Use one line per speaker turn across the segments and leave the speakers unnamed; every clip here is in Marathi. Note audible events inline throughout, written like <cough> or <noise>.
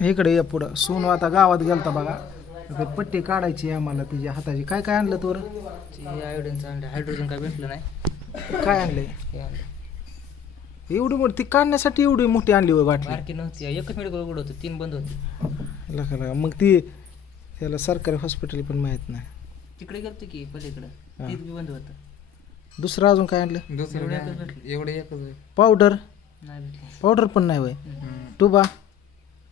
इकडे ये पुढं. सोनू आता गावात गेलता बघा. ते पट्टी काढायची आम्हाला तिच्या हाताची. काय काय आणलं तोर?
आयोडनचं आणलं हायड्रोजन काय भेटलं नाही.
काय आणलंय?
हे आणलं
एवढी मोठी ती काढण्यासाठी एवढी मोठी आणली होय बाटली.
बारकी नव्हती. एकच मेडिकल उघड होतं. तीन बंद होती.
लका लका मग ती त्याला सरकारी हॉस्पिटल पण माहीत नाही.
तिकडे गेलतो की पलीकडं?
हा.
तीच बी बंद होतं.
दुसरं अजून काय आणलं?
दुसरं एकच भेटलं.
एवढे एकच
पावडर
नाही भेटलं.
पावडर पण नाही होय. टुबा?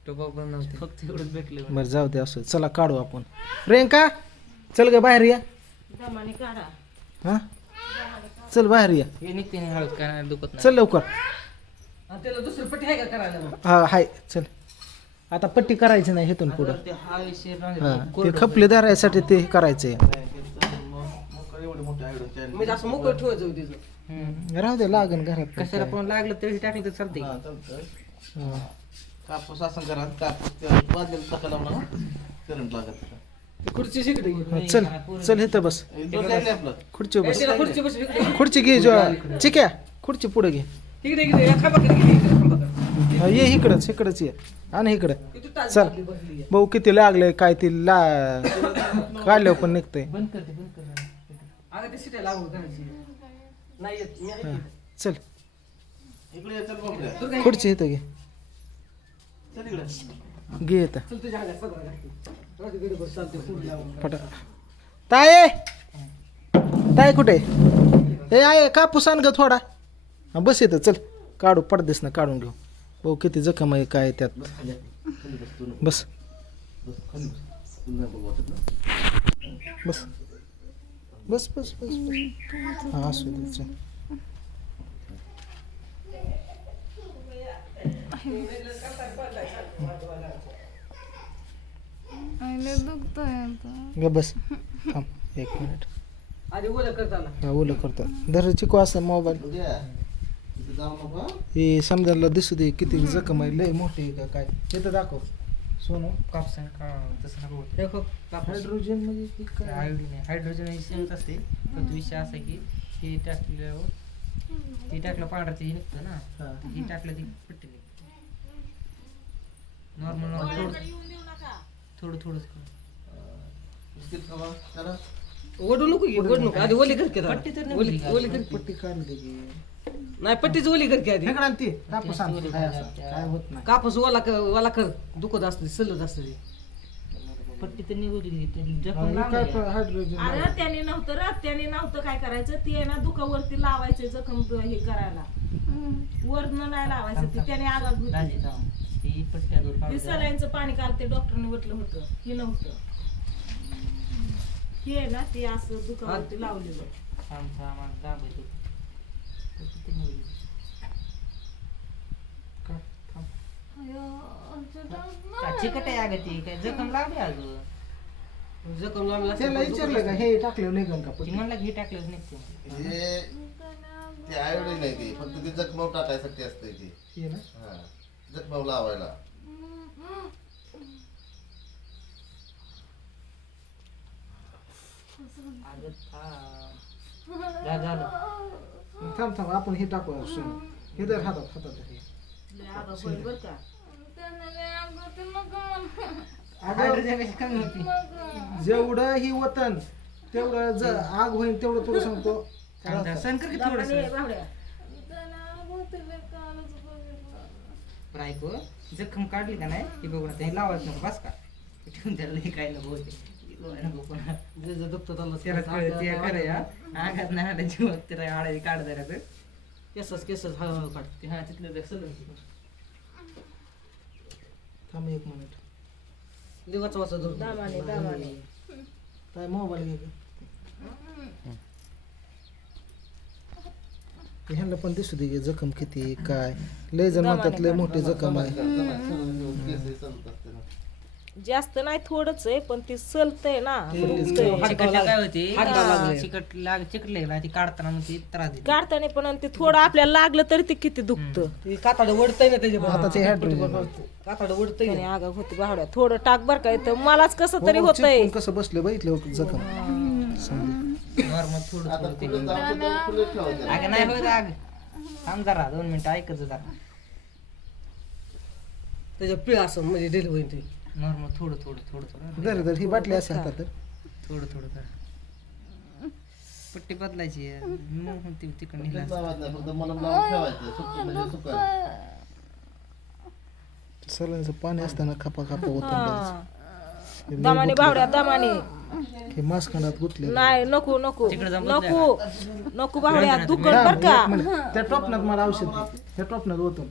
फक्त एवढंच भेटलं
बरं जाऊ दे असं. चला काढू आपण. प्रियंका चल ग बाहेर या. हा? चल बाहेर या.
हे निघते नाही हळद काय नाही दुखत नाही.
चल लवकर.
त्याला दुसरी पट्टी आहे का करायला?
हा हाय. चल. आता पट्टी करायची नाही हेतून पुढं.
ते
हा खपले धरायसाठी ते करायचंय.
म्हणजे असं मोकळं ठेवायचं होतं तिचं
हम्म.
राहू दे लागन घरात पण
कशाला. पण लागलं तरी टाकलं तर चालतंय.
हा.
कापूस असं करा कापूस वाजलेलं टाका लावणार करंट लागत
खुर्ची
हा, चल चल इथं बस.
आपलं.
खुर्ची बस
खुर्ची बस
खुर्ची घे जो चिक्या खुर्ची पुढे घे.
इकडे इकडे या खांबाकडे इकडे इकडे खांबाकडे
हा, ये इकडंच इकडंच ये. आणि इकडं.
तास
चल.
लागली बसली आहे.
भाऊ किती लागलंय काय ती ला काढल्यावर पण निघतंय.
बंद करते बंद कर
अगं ते शिट्या लागू करायची नाही येत मी आहे
हा. चल.
इकडे
तू
खुर्ची इथं घे.
लावून.
फटा ताये ताय कुठे? हे आहे कापूस आण ग थोडा? हा, बस येतं चल. काढू पडदेस ना काढून घेऊ. भाऊ किती जखम आहे काय त्यात. बस. बस. बस बस बस बस. हा असू दे चल
आईला दुखतोय आता.
ग बस. थांब एक मिनिट.
आधी ओलं करताना
हा चिकू असं मोबाईल.
हा?
हे समजायला दिसू दे किती जखम आहे लय मोठी आहे का काय. हे तर दाखव. सोनू
कापसा का तसं नको.
हे.
हायड्रोजन म्हणजे ते काय?
आयोडीन आहे. हायड्रोजन ही सेमच असते. पण तो विषय असा आहे की हे टाकल्यावर ते टाकलं पांढराचं हे निघतं ना.
हा.
हे टाकलं ती पट्टी नॉर्मल नॉर्मल थोडं थोडं
जरा
ओढू नको की, ओढू नको. आधी ओली कर की जरा.
पट्टी तर नाही
ओली कर
पट्टी की.
नाही पट्टीच ओली कर की आधी
ती. कापूस आण. काय होत नाही.
कापूस ओला कर ओला कर. दुखत असते सलत असते.
पट्टी तर निघून
हायड्रोजन
अरे त्याने नव्हतं रे त्याने नव्हतं काय करायचं? ते आहे ना दुखावरती लावायचं जखम हे करायला. वरनं नाही लावायचं ते त्याने आगाग
राजी
होती
जाऊ. ही पट्टी अजून
ते
काढून
सलाईंचं पाणी काल ते डॉक्टरने म्हटलं होतं. हे नव्हतं. हे आहे ना ते असं दुखावरती लावलेलं
थांब, थांब, आणि दाब येतो. पट्टी तर निघून गेली.
का? थांब.
का चिकट आहे अगं ती काय जखम लागली अजून?
जखम
त्याला विचारलं का हे टाकलं निघन का
ती
पट्टी
म्हणलं की टाकलं निघते
हे ते आयोडीन नाही ते फक्त ते जखमाव टाकायसाठी असते ते.
हे ना?
हा जखमाव लावायला.
अगं थांब. जा, झालं
थांब थांब आपण हे टाकू सोनू हे तर हातात हातात हे.
लय आगाऊ होईल बरं का.
अगं
हायड्रोजनपेक्षा कमी होती.
जेवढं ही वतन तेवढं ज आग होईल तेवढं तुला सांगतो.
थांब. सहन कर की
दवाखाने
थोडंसं. ऐकू जखम काढली का नाही की बघून आता हे लावायचं नको बस का. ठेवून त्याला हे काय नको होते. नको.
जे जे दुखतं त्याला
त्याला ते खरं या आघात नाही आडायची मग त्याला आडायची काढ जरा
केसच केसच हळूहळू काढ.
ते हा तिथलं सलून
थांब एक मिनिट
दिवाचा वाचा धरून.
दामाने दामाने.
काय मोबाईल घे गं. ते ह्यांना पण दिसू दे की जखम किती काय. लय जण म्हणतात लय मोठी जखम आहे
केस चालत असते ना
जास्त नाही थोडंच आहे पण ती सलतय ना
चिकटलं काय होते?
हाडकाला लागलंय.
चिकट लाग चिकटले ना ती काढताना मग ती त्रास देते.
काढताना पण आणि ते थोडं आपल्याला लागलं तरी ते किती दुखतं.
ते कातड ना त्याच्या
हाताचे
कातड
होती बावड्या थोडं टाक बर का इथं मलाच कसं तरी होतंय.
चिपकून कसं बसलं बघितलं होतं जखम.
नॉर्मल थोडं थोडं ते अगं नाही होत अग थांब जरा दोन मिनिटं ऐकच जरा.
त्याच्या पिळ असं म्हणजे डिल होईल ते.
नॉर्मल थोडं थोडं थोडं थोडं.
दर दर ही बाटली असे हातात तर
थोडं थोडं करा पट्टी बदलायची मग ती तिकडे नेला
चावायचं नाही, फक्त मलम लावून ठेवायचं सुकं म्हणजे सुकं
सलांचं पाणी असताना खपा खपा होतं
हा. दमाने बावड्या दमाने.
हे मास्क कानात गुतले.
नाही नको नको नको. नको बावड्या दुकड बर का?
त्या टोपणात मला औषध दे. त्या टोपणात ओतून.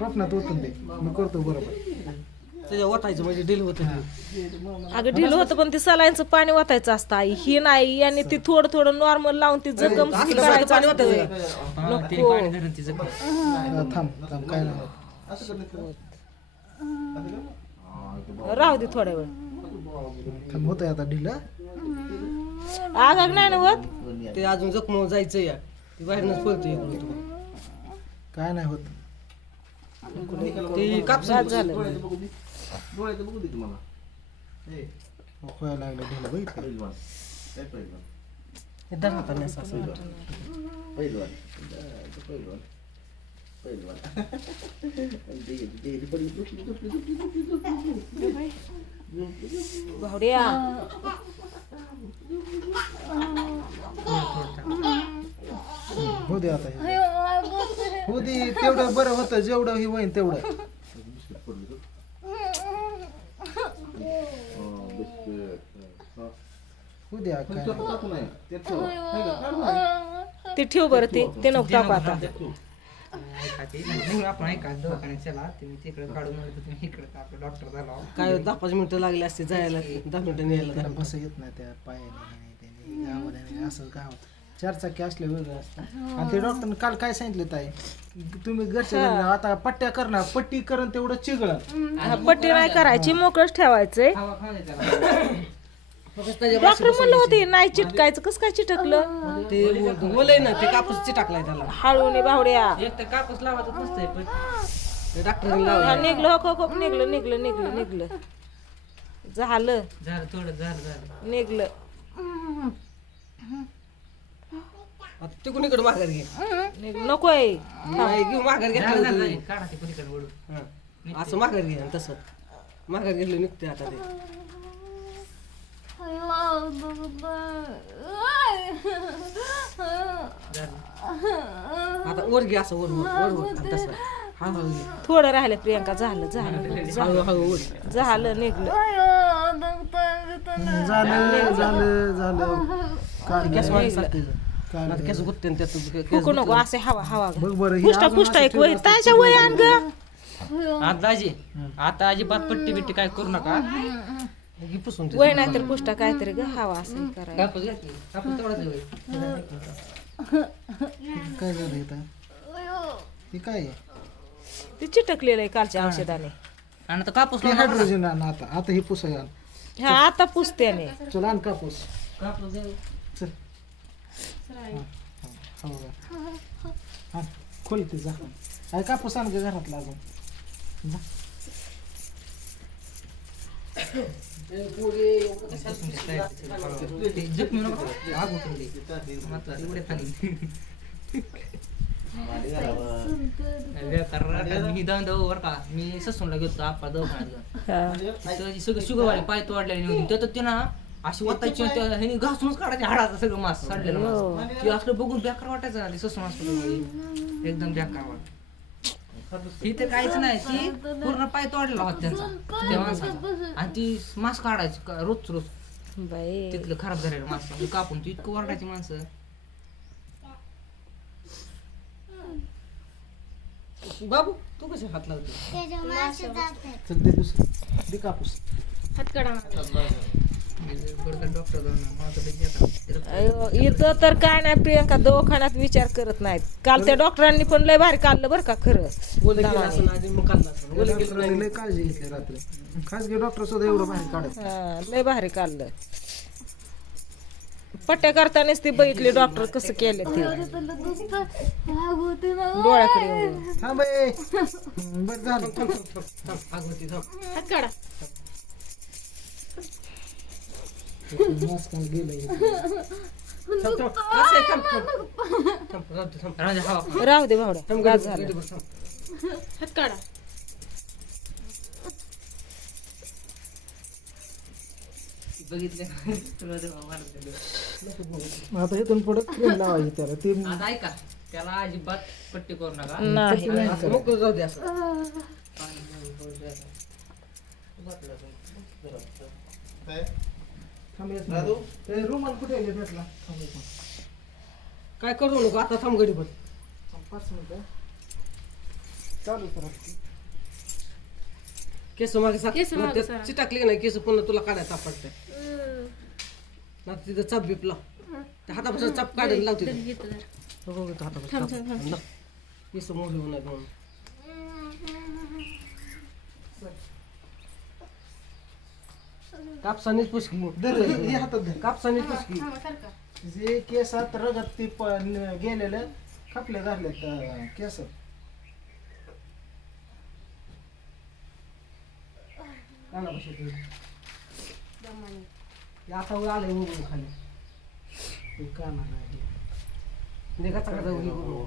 टोपणात ओतून दे. मी करतो बरोबर.
त्याच्या ओतायचं म्हणजे डिल होतं.
अगं ढिल होतं पण ते सलाईनचं पाणी वाटायचं असतं आई. ही नाही आणि ती थोडं थोडं नॉर्मल लावून ती जखम करायचं
पाणी
असतं.
थांब थांब काय नाही.
राहू दे थोड्या वेळ.
थांब होतंय आता ढिला
आग आग नाही ना होत?
ते अजून जखम जायचं या. ते बाहेरनच पळतो इकडून तिकडून.
काय नाही होत.
ते कापसा
झालं.
डोळ्याचं बघू दे तुम्हाला ए,
व्हायला लागलं ढिला बघितलं
पहिलवान काय पहिलवान
हे धर हाताने असं असं.
पहिलवान जायचं पहिलवान पहिलवान दे, दे, दे, पडली, दुखली, दुखली, दुखली, दुखली, दुखली, दुखली.
भावड्या
हो दे आता हे. हो दे तेवढं बरं होतं जेवढं हे होईन तेवढं द्या काय?
ते ठेव.
बरं ते. ते नको टाकू आता.
ऐका ते नाही, आपण ऐका दवाखान्यात चला. तुम्ही तिकडे काढून म्हणलं तर तुम्ही इकडे आपलं डॉक्टर झाला.
काय दहा पाच मिनिटं लागली असते जायला. दहा मिनिटं न्यायला
त्याला बस येत नाही त्या पायाने हे नाही, ते नाही, गावाला नाही, असं गावात चार चाकी असले वेगळं असतं आणि ते डॉक्टरने काल काय सांगितलं ताई? तुम्ही घरच्या घरी राहा. आता पट्ट्या करणार पट्टी करण तेवढं चिघळण.
हा, पट्टी नाही करायची मोकळच ठेवायचंय. डॉक्टर म्हणलं होते नाही चिटकायचं. कसं काय चिटकलं?
ते ओलय ना ते कापूस चिटाकलाय त्याला.
हळूने भावड्या
एक तर कापूस लावायचं नसतंय पण
ते लावलं
हा, निघलं हो, हो निघलं निघलं निघलं निघलं. झालं.
झालं थोडं झालं झालं.
निघलं.
आता ते कुणीकडे माघार घे?
निघ- नकोय
नाही घेऊ माघार
झालं,
घेतलं
झालं,
होतं.
झालं. काढा ते पलीकडे वळून.
हा. असं माघार घे आणि तसं. माघार घेतलं निघते आता ते. आता वर घे असं वर वर वर वर आणि तसं. हळूहळू. घे
थोडं राहिलं प्रियंका झालं झालं
हळूहळू वर
झालं निघलं.
झालं झालं झालं. काय
केस
नाही.
वाढ
काय नाही.
केस गुत्ते आणि त्यात केस
फुकू नको असे हवा हवा.
बघ बरं हे
पुष्टा
अजून
पुष्टा
असं
एक वय
ठेवलं
ताच्या वय आण ग.
आता आजी आता अजिबात पट्टी बिट्टी काय करू नका.
घे पुसून ते.
वय नाही तर पुष्टा काहीतरी ग हवा असं करायला.
कापूस घ्या की. कापूस तेवढाच आहे. होय.
काय झालं इथं? हे काय आहे?
ते चिटकलेलं आहे कालच्या औषधाने.
आणि आता कापूस
ते हायड्रोजन आण आता. आता हे पुसाय आण.
हा आता पुसत्याने
चल आण कापूस.
कापूस घ्या.
चल. हो खोल ते जा. काय कापूस आण ग घरातला अजून. जा.
का मी ससूनला गेलो आपा दवाखान्यात
हा.
सगळं शुगरवाले पाय तोडले तिथं ते ना अशी त्या ह्यानी घासूनच काढायचे हाडाचं सगळं मास सडलेलं मास ते असलं बघून बेकार वाटायचं ससून असलं एकदम बेकार वाट तिथे काहीच नाही ती पूर्ण पाय तोडलेला होता त्यांचा. त्या माणसाचा आणि ती मास काढायची का- रोज रोज.
बाई.
तिथलं खराब झालेलं मास कापून ती इतकं वरडायची माणसं.
बाबू तू कसे हात लावते?
चल दे दुसरं. दे कापूस.
मला लई बेकार.
अयो, इथं तर काय नाही प्रियंका दवाखान्यात विचार करत नाहीत. काल त्या डॉक्टरांनी पण लय भारी काढलं बरं का खरं.
डॉक्टरांनी लय काळजी घेतली रात्री. खासगी डॉक्टर सुद्धा एवढं बाहेर काढत
हा, लय भारी काढलं. पट्ट्या करतानाच ती बघितली डॉक्टर कसं केलं ते. डोळ्याकडे येऊन.
थांब ए. हं, बरं झालं.
राहू दे,
भावड्या गाज झालं
आता इथून पुढे क्रीम लावायची त्याला ते
आता ऐका त्याला अजिबात पट्टी करू नका
नाही
असं जाऊ दे असं.
रुमाल कुठे आहे?
काय करू नको आता थांब गडी पण
पाच मिनिटं. चालू करा.
केस मागे
केस मागे
चिटाकली नाही केस पुन्हा तुला काढायला सापडते ना तिथं चाप बिपला. त्या हातापासून चाप काढायला लावते हातापासून चाप. लाव. केस मोडले होऊ नये म्हणून. कापसानेच पुसकी.
धर हे हातात धर.
कापसानेच पुसकी.
जे केसात रगत ते प- न- गेलेलं खपले धरलेत अं, केस.
हे आता वर आलंय उभं खाली.
कानाला हे.
निघाचा का जाऊ करू.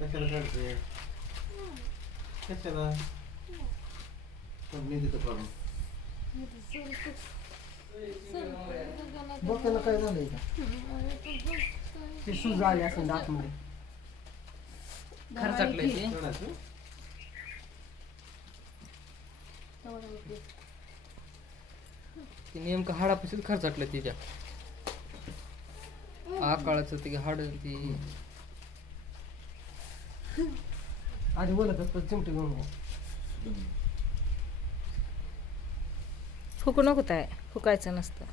कशाला काढते कशाला? पण मी तिथं काढून
डोक्याला काय झालंय का
ते सूज आले असं आतमध्ये
खर्चाटलंय ते. ते नेमकं हाडापासून खर्चाटलं तिच्या. आकाळाचं ते हाड ती.
आधी बोलत असतो चिमटे घेऊन.
फुकू नको ताय फुकायचं नसतं.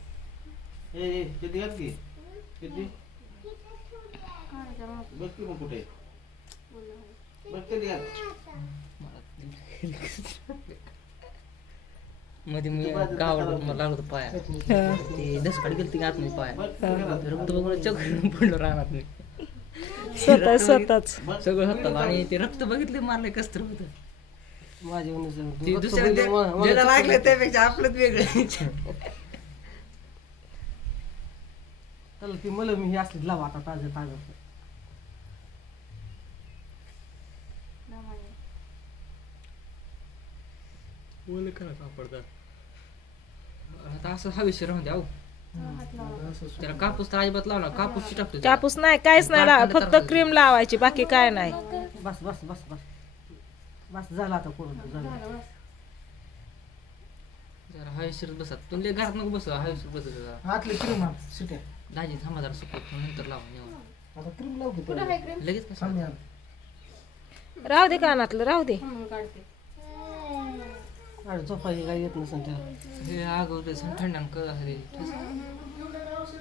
मध्ये मी गावाला मला लागलं पाया. ते दसकाडी गेली ती पाया?
बघ किती घाल.
रक्त बघून चक्कर पडलं राहणार मी.
स्वतः स्वतःच.
सगळं होतं आणि ते रक्त बघितले मारले कसं तर होतं.
माझे उन्नीस-
ते दुसऱ्या
मला
ज्याला
चक्कर
लागलं त्यापेक्षा आपलंच वेगळं
त्याला ती मला मी हे असली लावा आता ताजं ताजं
आता असं हवेशीर राहून द्या अहो. त्याला कापूस तर अजिबात लावला कापूस त्याला.
कापूस नाही काहीच नाही लावा फक्त क्रीम लावायची बाकी काय नाही.
बस बस बस बस. बस झाला आता करून झालं.
जरा हवेशीर घरात नको बस हवेशीर बसत जरा.
आतली क्रीम आण सुट्या
दाजी थांबा जरा सुकत नंतर लावा निवांत.
आता क्रीम लावू की त्याला?
लगेच कसं.
राहू दे कानातलं राहू दे.
झोपायची येत नसेल त्याला.
हे अगोदर थंडान क हे ठस.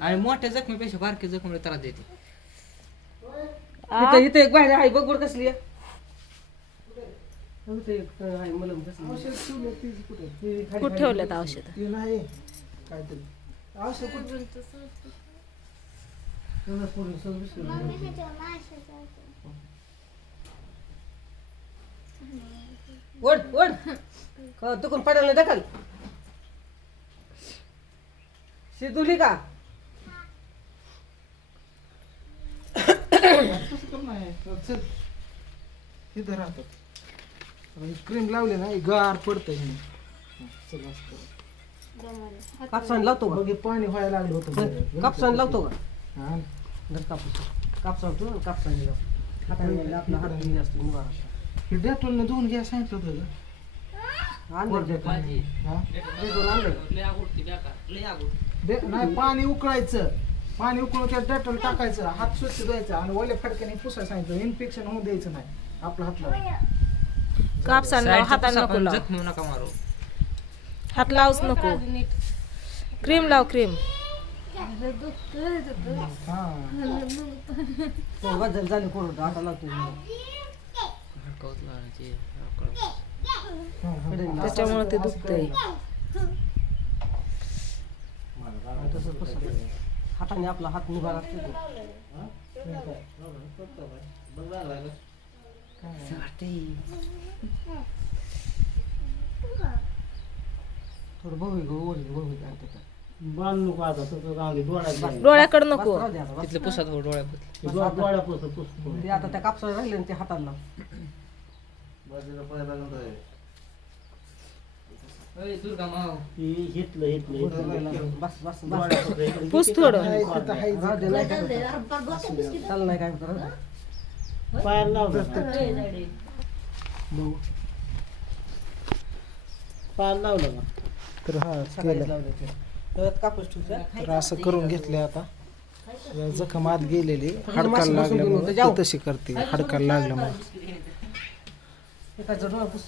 आणि मोठ्या जखमीपेक्षा बारक्या जखमीला त्रास देते.
इथं इथं एक बाहेर आहे बघ बरं कसली आहे इथं एक आहे मलम कसली
औषध ठेवलं तीच कुठे?
ठेवलेत औषध?
नाही काहीतरी. औषध.
ओढ ओढ. तुकून पडायला ढकल शिदुली का? <coughs>
इथं राहतात क्रीम लावले ना हे गार पडतंय हे. चल असं करू.
कापसाने लावतो का?
बघ हे पाणी व्हायला लागलं होतं
कापसाने लावतो का?
हा.
धर कापूस. ठेव आणि कापसाने लाव. हाताने आपला हात निघे असतो निवारा
हे डेटोलनं धुवून घ्या सांगितलं होतं का?
आणलं
हा?
डेटॉल आणलं
डे- नाही पाणी उकळायचं. पाणी उकळून त्यात डेटोल टाकायचं. हात स्वच्छ धुवायचा. आणि ओल्या फडक्याने पुसायला सांगितलं. इन्फेक्शन होऊन द्यायचं नाही. आपला हात लावा
कापसाने लाव हाताने नको लाव.
जखमी नका मारू.
हात लावच नको. क्रीम लाव क्रीम.
हा
तो बस झालं झालं कोरडं आता लावतो
हडकावत लावायचे हडकावत.
त्याच्यामुळे ते दुखतंय.
तसंच हाताने आपला हात निभार असतो
बघ?
थोडं बहु ओढ बहु आणते का
बांध नको आता तसं राहू दे डोळ्यात
डोळ्याकडे नको.
राहू दे आता, बस.
तिथलं पुसात हो
डोळ्यापासून पुसतो
ते आता त्या कापसावर राहिले ते हाताला लाव
बाजूला पाय लागत आहे
अय, दुर्गा माव?
हितलं हितलं हितलं.
बस बस
पुस थोडं.
राहू दे, नाही काय होतं. चाल नाही काय होतं.
पायाला लावलं
बघू.
पायाला लावलं का?
तर हा केलं.
लावलं ते. त्यात कापूस ठेवूया.
तर असं करून घेतले आता. जखम आत गेलेली. हाडकाला
बसून घेऊन
लागल्यामुळे
होतं, जाऊ.
ती तशी करते. हाडकाला लागल्यामुळे.
एकाचं डोळा पुस